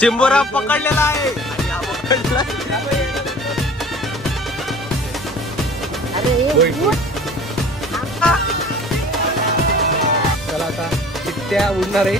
चिंबोरा पकडलेला आहे आणि हा पकडला. चला आता चिट्ट्या उडणार आहे.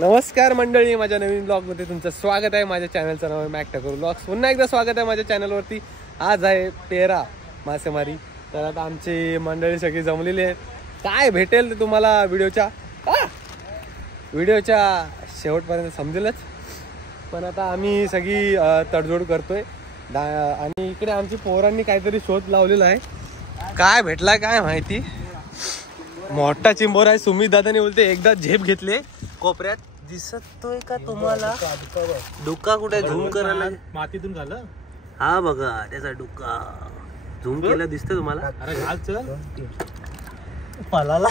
नमस्कार मंडळी, माझ्या नवीन ब्लॉग मध्ये तुमचं स्वागत आहे. माझ्या चॅनलचं नाव आहे मॅक ठाकूर ब्लॉग्स. पुन्हा एकदा स्वागत आहे माझ्या चॅनलवरती. आज आहे पेरा मासेमारी. तर आता आमची मंडळी सगळी जमलेली आहे. काय भेटेल ते तुम्हाला व्हिडिओच्या शेवटपर्यंत समजेलच. पण आता आम्ही सगळी तडजोड करतोय आणि इकडे आमची पोरांनी काहीतरी शोध लावलेला आहे. काय भेटलाय काय माहिती. मोठा चिंबोरा आहे. सुमित दादाने बोलते एकदा झेप घेतले. कोपऱ्यात दिसतोय का तुम्हाला डुक्का? कुठे झूम करायला मातीतून झालं. हा बघा त्याचा डुक्का झूम केला दिसतोय तुम्हाला. अरे घाल चल पलाला.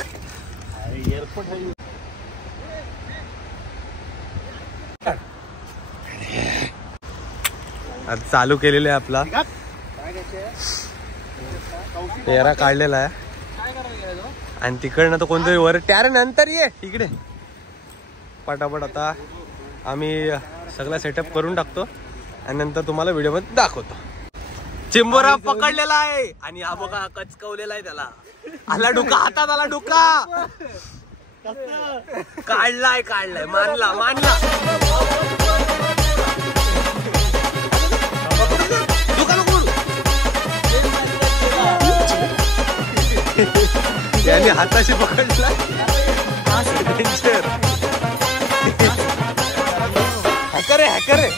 आज चालू केलेला आहे आपला पेरा काढलेला आहे आणि तिकडनं तर कोणतरी वर ट्यार नंतर ये इकडे पटापट. आता आम्ही सगळा सेटअप करून टाकतो आणि नंतर तुम्हाला व्हिडिओ मध्ये दाखवतो. चिंबोरा पकडलेला आहे आणि हा बघा कचकवलेला आहे. त्याला आला डुका, हातात आला डुका. काढलाय मानला याने हाताशी पकडला. हॅकर आहे.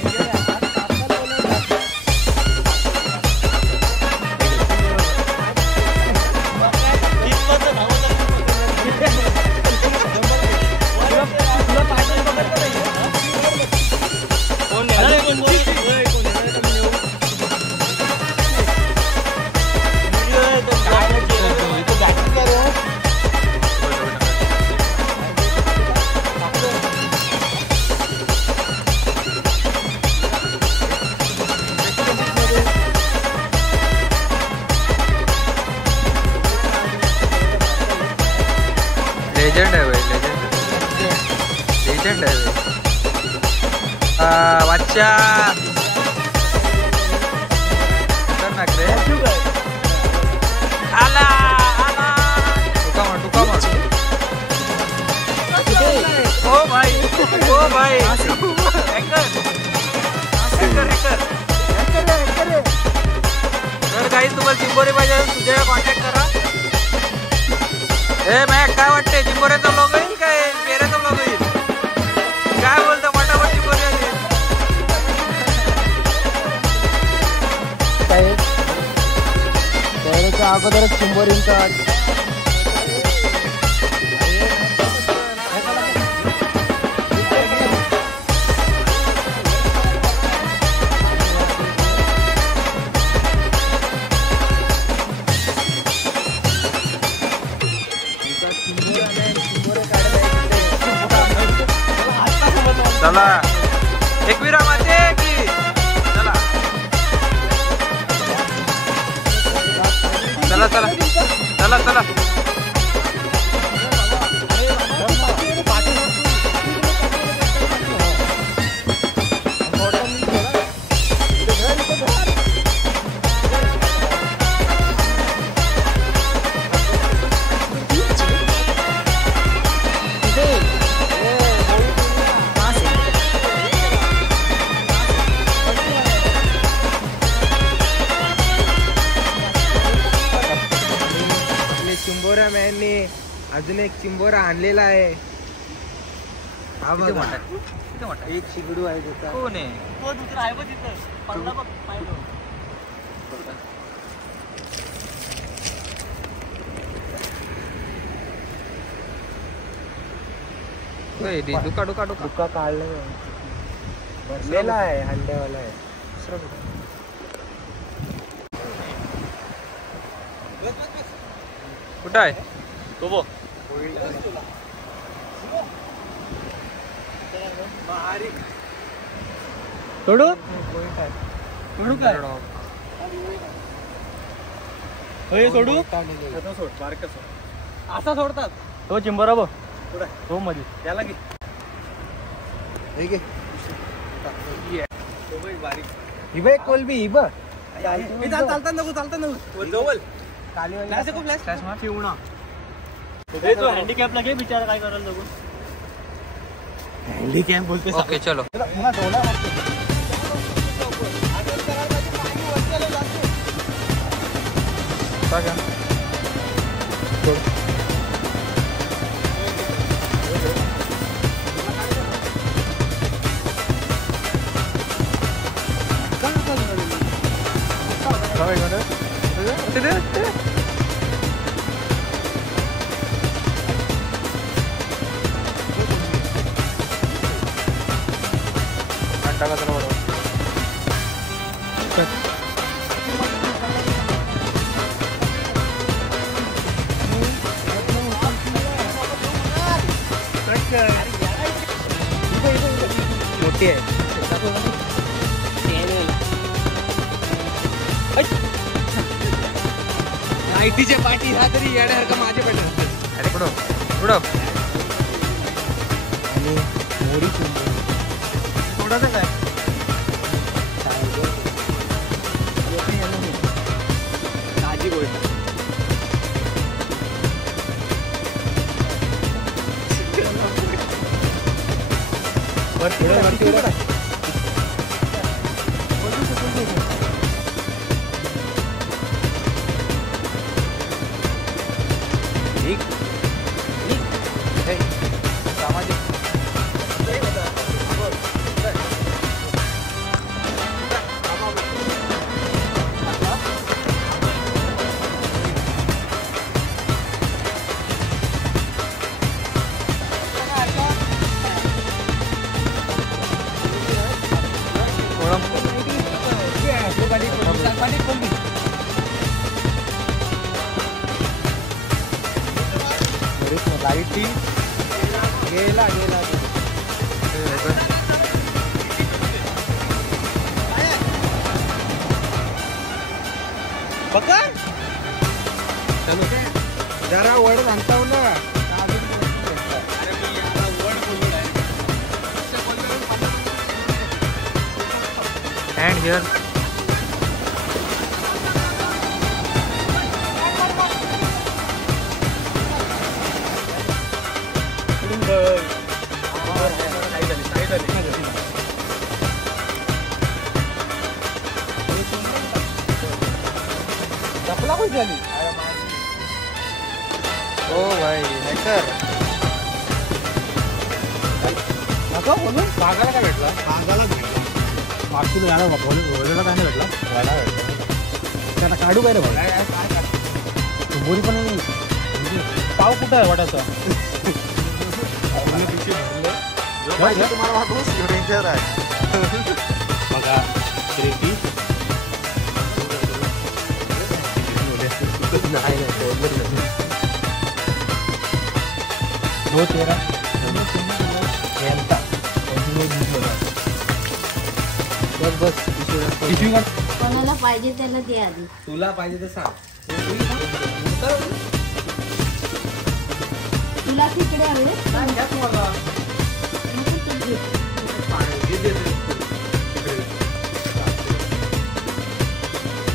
लेजेंड आहे भाई, लेजेंड आहे वाच्या. आला टुका मार. ओ भाई तर काही तुम्हाला चिंबोरी पाहिजे तुझ्या कॉन्टॅक्ट करा. मॅक काय वाटते चिंबोऱ्याचा ब्लॉग येईल काय पेऱ्याचा ब्लॉग येईल? काय बोलतो फटाफट चिंबोरी आली काय पेऱ्याच्या अगोदरच चिंबोरींचा. चला एकविरा माते की चला चिंबोरा मॅनने अजून एक चिंबोरा आणलेला आहे. हा बघा एक शिगडू आहे त्याचा. कोण आहे तो? दुसरा आहे बघ तिथं पडला बघ पाहिलं. डुका काढलाय बसलेला आहे. हंड्यावाला आहे. कुठं आहे तो? सोडू सोडू काय सोडू सोड बारक सोड असा सोडतात तो चिंबरा बघ तो मध्ये त्याला घे बारीक ही कोलबी ही बघ चालता नको जवळ तो हँडिकॅपला घे बिचारा काय करायला नको हँडिकॅप बोलते ओके चलो मोठी आहे आयटीच्या पाठी हा तरी येण्यासारखं माझे पण अरे पुढं पुढं आणि मोरी थोडंसं काय ताजी गोष्ट लाईटी गेला गेला बघा जरा वड सांगता ना and here चपला कोण झाली ओ भाई हॅकर नका बोलून भागाला काय भेटला भागाला भेटला मागची गाडा बोललेला काय नाही भेटला गाडा भेटला त्याला काढू काय रे भाऊ बोरी पण पाव कुठं आहे वाटाचा तुम्हाला वाटून डेंजर आहे बघा क्रेपी नाही दो 13 बस बस कोणाला पाहिजे त्याला दे आधी तुला पाहिजे तर सांग तुला तिकडे हवे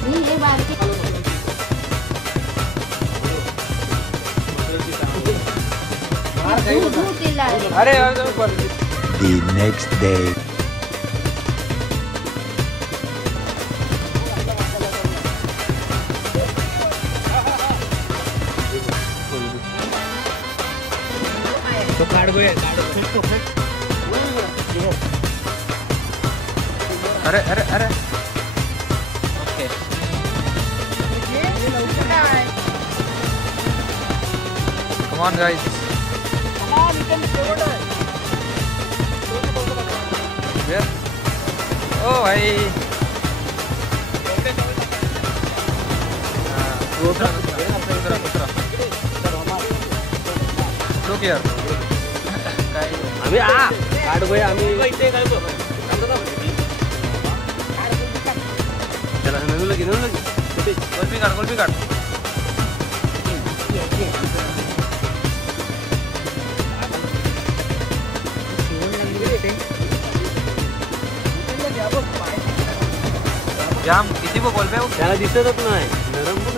मी हे बारके अरे The next day. तो काढगो अरे अरे अरे ओके कम ऑन गाइस ओ भाई Look here. अभी आ आडवय आम्ही त्याला ननू लगी गोल्फी काढ जाम किती बघ गोल्फ्या त्याला दिसतच नाही नरम पण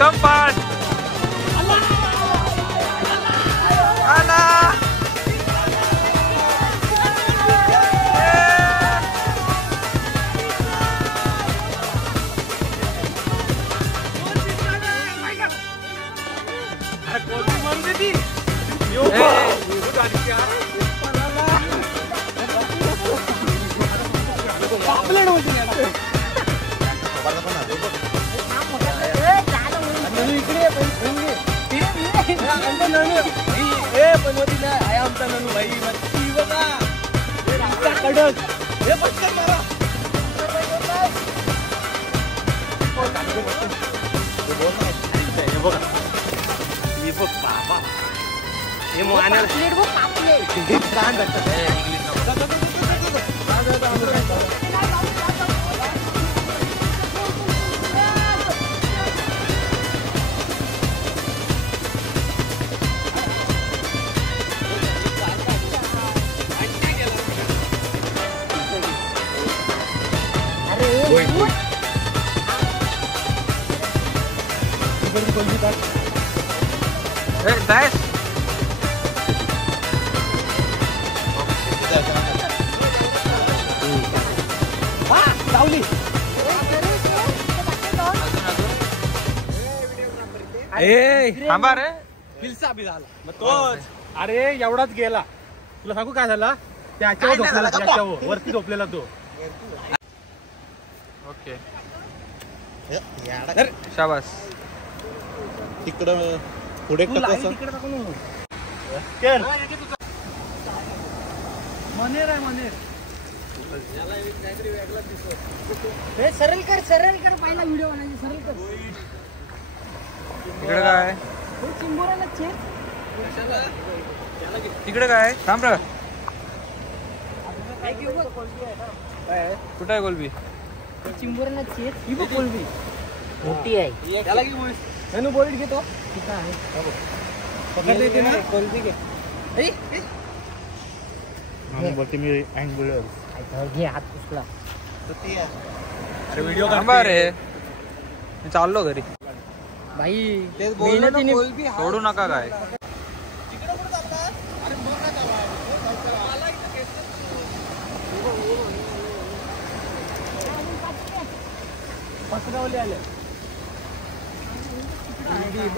Keempat. Ana. Guys. थांबा रे फिलसा बी झाला मग तोच अरे एवढाच गेला तुला सांगू काय झाला त्याच्यावर झोपलेला त्याच्यावर वरती झोपलेला तो ओके शाबास तिकडं पुढे मनेर आहे मनेर सरळ कर पहिला व्हिडिओ बनायची सरळ कर तिकडे काय चिंबोराला चेक तिकडे काय थांब रे कुठे आहे गोलबी चिंबोराला चेक ही बघ गोलबी मोठी आहे त्याला की मेनू बोर्ड घेतो तिथं आहे पकडता येते ना गोलबी घे बोलते मी अँगुलर घे हात पुसला व्हिडिओ थांबा रे मी चाललो घरी भाई मेहनतीने सोडू नका काय आले काय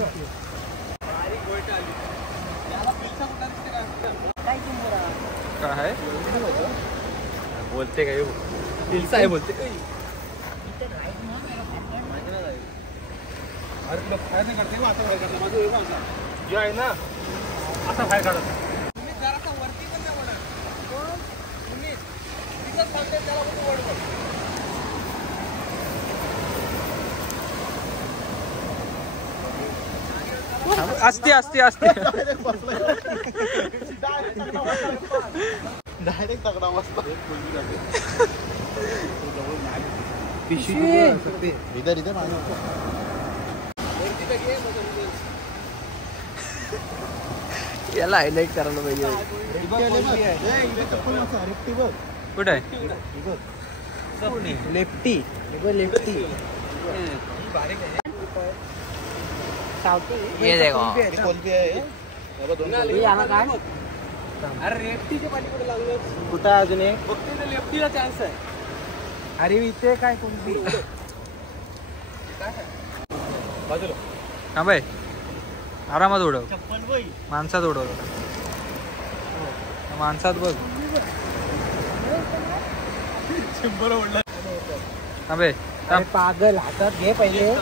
बोलते काय दिलसा आहे बोलते काही अरे तुला फायर नाही करते आता फायर करता माझं जे आहे ना आता फायर काढत तुम्ही जरासा वरती पण नाही वडत तुम्ही तिथंच सांगते त्याला कुठे वडत असते डायरेक्ट तगडा बसला इधर याला हायलाइट करायला पाहिजे कुठे आहे लेफ्टी ये देखो अरे लेफ्टीच्या पाठीकडे लागलो कुठं अजून एक फक्त लेफ्टीला चान्स आहे अरे इथे काय कोणती बाजूला हा बाय आरामात उडव माणसात उडव माणसात बघ हा बाय पागल हातात घे पहिले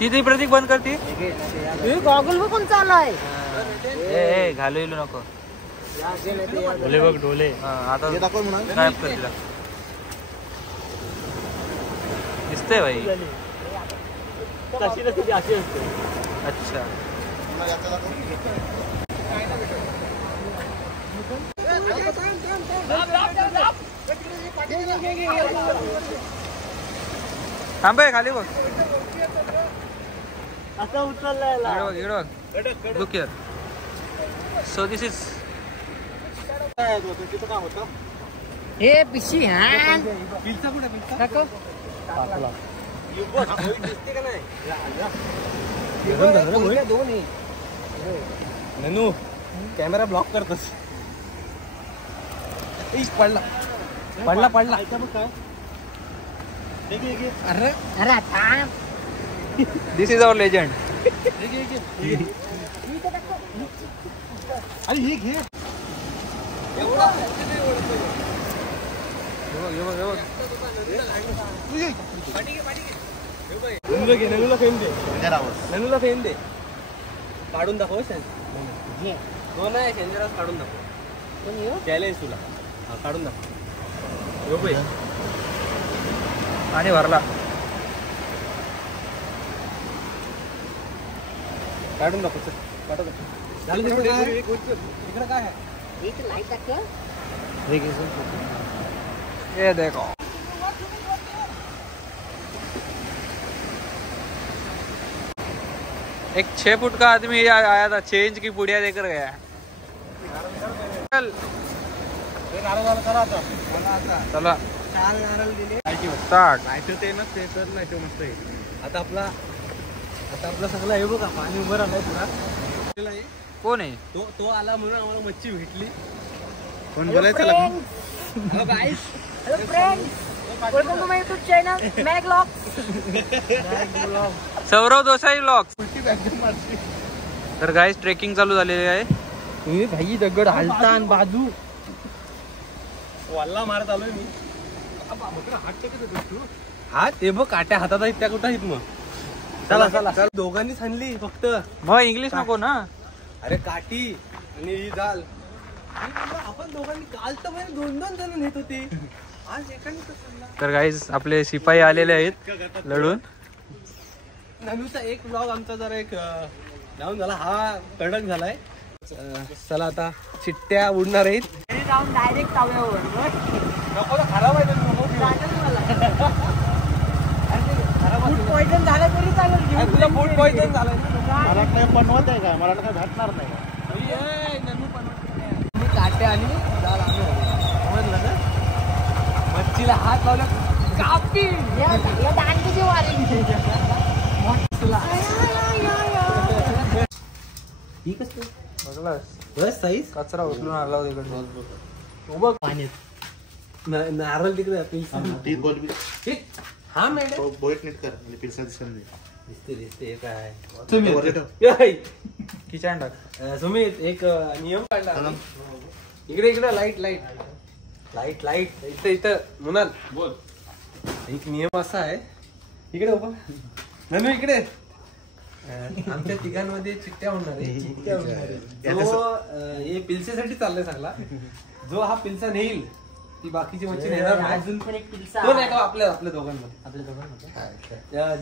ती प्रतीक बंद करती गॉगल पण चालू आहे. ए घालू इलू नको. डोले बघ डोले. आता हे दाखव म्हणा. गायब कर तिला. दिसतंय भाई. अच्छा थांबे खाली बघ. असं उचललाय. इकडे बघ look here. So this is हे पिशी हा पिल्सा कुठे पिल्सा काको ननू कॅमेरा ब्लॉक करतोस. पडला पडला पडला. अरे अरे थांब. दिस इज अवर लेजंड. अरे हे घे. ननूला फेम दे. ननूला फेम दे. काढून दाखव. दोन आहे शेंजरास काढून दाखव. चॅलेंज तुला. हा काढून दाखव. आणि भरला. काढून दाखव. इकडे काय आहे. एक लाईट टाक. ये देखो. एक 6 फुट का आदमी आया था. चेंज की पुड़िया देकर गया. चल चला स्टार्ट. आता आपला सगळा हे बघा पाणी उभं राहिलाय पुरा. कोण आहे तो आला म्हणून आम्हाला मच्छी भेटली. कोण बोलायचं. Hello guys. Hello friends, welcome to my YouTube channel mag vlogs. Saurav Dosai vlogs. तर गाईस ट्रेकिंग चालू झालेली आहे. तुम्ही भाई दगड हालतान बाजू वल्ला मारत आलोय मी. हा ते बघ काट्या हातात आहेत त्या कुठं आहेत मग. चला चला चला. दोघांनीच हाणली फक्त. मग इंग्लिश नको ना. अरे काठी आणि ही जाल. आपण दोघांनी काल तर म्हणजे 2-2 जण नेत होते. आज एकाने. तर गाईस आपले शिपाई आलेले आहेत लढून. ननूचा एक ब्लॉग आमचा जरा एक डाऊन झाला. हा कडक झालाय. चला आता चिट्ट्या उडणार आहेत. जाऊन डायरेक्ट ताव्यावर. नको तर खराब आहे. फूड पॉइझन झालं तरी चालेल. तुला फूड पॉइझन झालंय. मला काय बनवत आहे का. मला काय भेटणार नाही. काटे आणि जाल आणून समजलं ना. मच्छीला हात लावला कापी. दांडीची वारी. ठीक असतो. बघलास बस साईज. कचरा उचलून आला होता इकडे. उभं पाण्यात नारळ तिकडे ती कोलबी. हा मॅडम बोट नीट कर. आणि पिरसा दिसत दिसते काय. किचन टाक. सुमित एक नियम काढला. इकडे लाईट लाईट लाईट लाईट. इथं मुनाल बोल. एक नियम असा आहे. इकडे उभा ननू इकडे. आमच्या तिघांमध्ये चिट्ट्या होणार आहे. जो हे पिल्सेसाठी चाललंय सगळा. जो हा पिल्सा नेईल ती बाकीची मच्छी नेणार नाही. अजून पण एक पिल्सा. तो नाही का आपल्या दोघांमध्ये.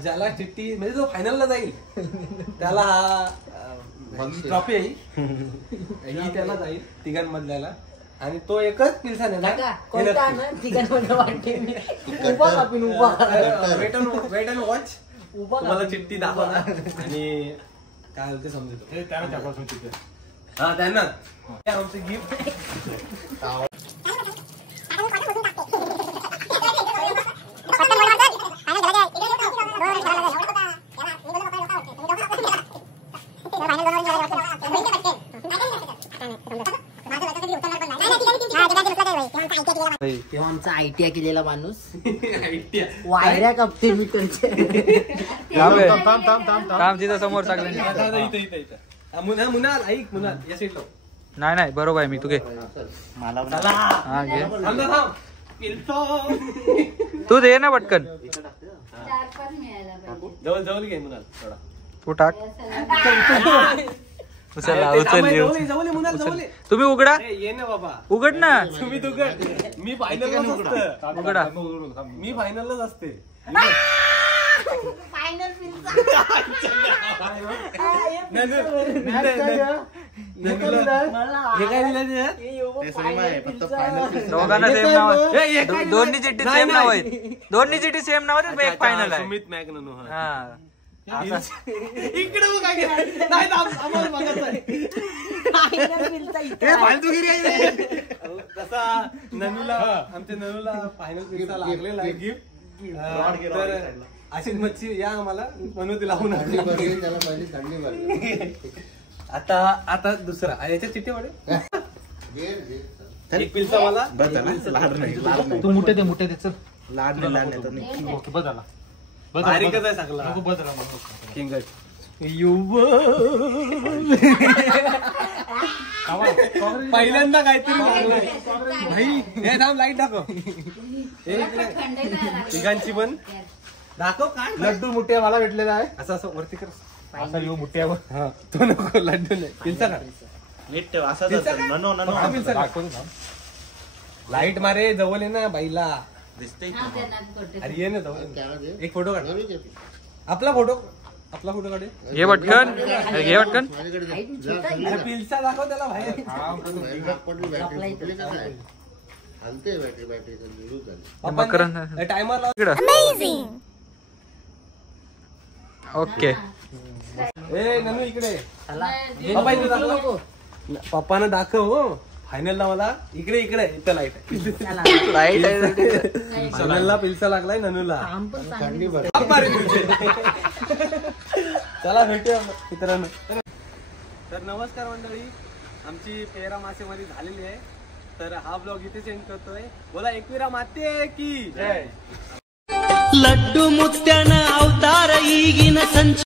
ज्याला चिठ्ठी म्हणजे जो फायनलला जाईल त्याला ट्रॉफी आहे. ही त्याला जाईल तिघांमधल्याला. आणि तो एकच पिल्सा नेणार. Wait and watch. तुम्हाला चिठ्ठी दाखवणार आणि काय होते समजतो. हा त्यांना आमचे गिफ्ट. तेव्हा आमचा आयटीआय केलेला माणूस. वायऱ्या कापते मी त्यांचे. थांब तिथं समोर सगळ्यांनी. मुनाल ऐक मुनाल या साईडला. नाही बरोबर आहे. मी तू घे. मला हा घे. थांब. तू दे ना पटकन. 4-5 मिळायला पाहिजे. जवळ जवळ घे मुलाल थोडा. तू टाक. उचलला उचलली. जवळ ये मुलाल, जवळ ये. तुम्ही उघडा. ये ना बाबा, उघड ना. तुम्ही उघड. मी फायनललाच असते. उघडा. मी फायनललाच असते. Final pizza. हे काय दिलं ते? ते सेम आहे फक्त फायनल दोघांना सेम नाव आहे. दोन्ही चिठ्ठी सेम नाव आहे. दोन्ही चिठ्ठी सेम नाव आहे. एक फायनल आहे. सुमित मॅग्ननो. हा. इकडे बघ काय केलं. नाही आम्हाला बघायचं आहे. फालतूगिरी आहे रे. तसा ननूला, आमच्या ननूला फायनल पिझ्झा लागलेला आहे गिफ्ट. तर अशीच मच्छी या आम्हाला म्हणून ती लावून आता दुसरा याच्या चिठ्ठी वाढे. एक पिल्सा मला. तू मुठे दे चल. लाड नाही ओके बस झाला. बारीकच आहे सगळा. किंग पहिल्यांदा काहीतरी हे थांब लाईट दाखव. तिघांची पण दाखव. काय लड्डू मुठ्या मला भेटलेला आहे. असं असं वरती कर. असा येऊ मुठ्यावर. हा तो नको. लड्डू नाही. पिल्सा का नीट ठेव असाच असेल. ननो लाईट मारे. जवळ ये ना बाईला. दिसतंय हा, त्यांना खोटं. अरे ये ना जवळ. एक फोटो काढ. आपला फोटो काढ. घे पटकन. घे पटकन. पिल्सा दाखव त्याला बाहेर. मकरन. टायमर लाव. इकडं. ओके. ए ननू इकडे. पप्पा इकडे दाखव. पप्पानं दाखव. हो फायनलला मला इकडे इथं लाईट आहे. लाईट आहे. फायनलला पिल्सा लागलाय ननूला. चला भेटूया मित्रांनो. तर नमस्कार मंडळी, आमची पेरा मासेमारी झालेली आहे. तर हा ब्लॉग इथे सेंड करतोय. बोला एकविरा माते की जय. लड्डू मुत्यान अवतार ಈಗಿನ ಸಂಚ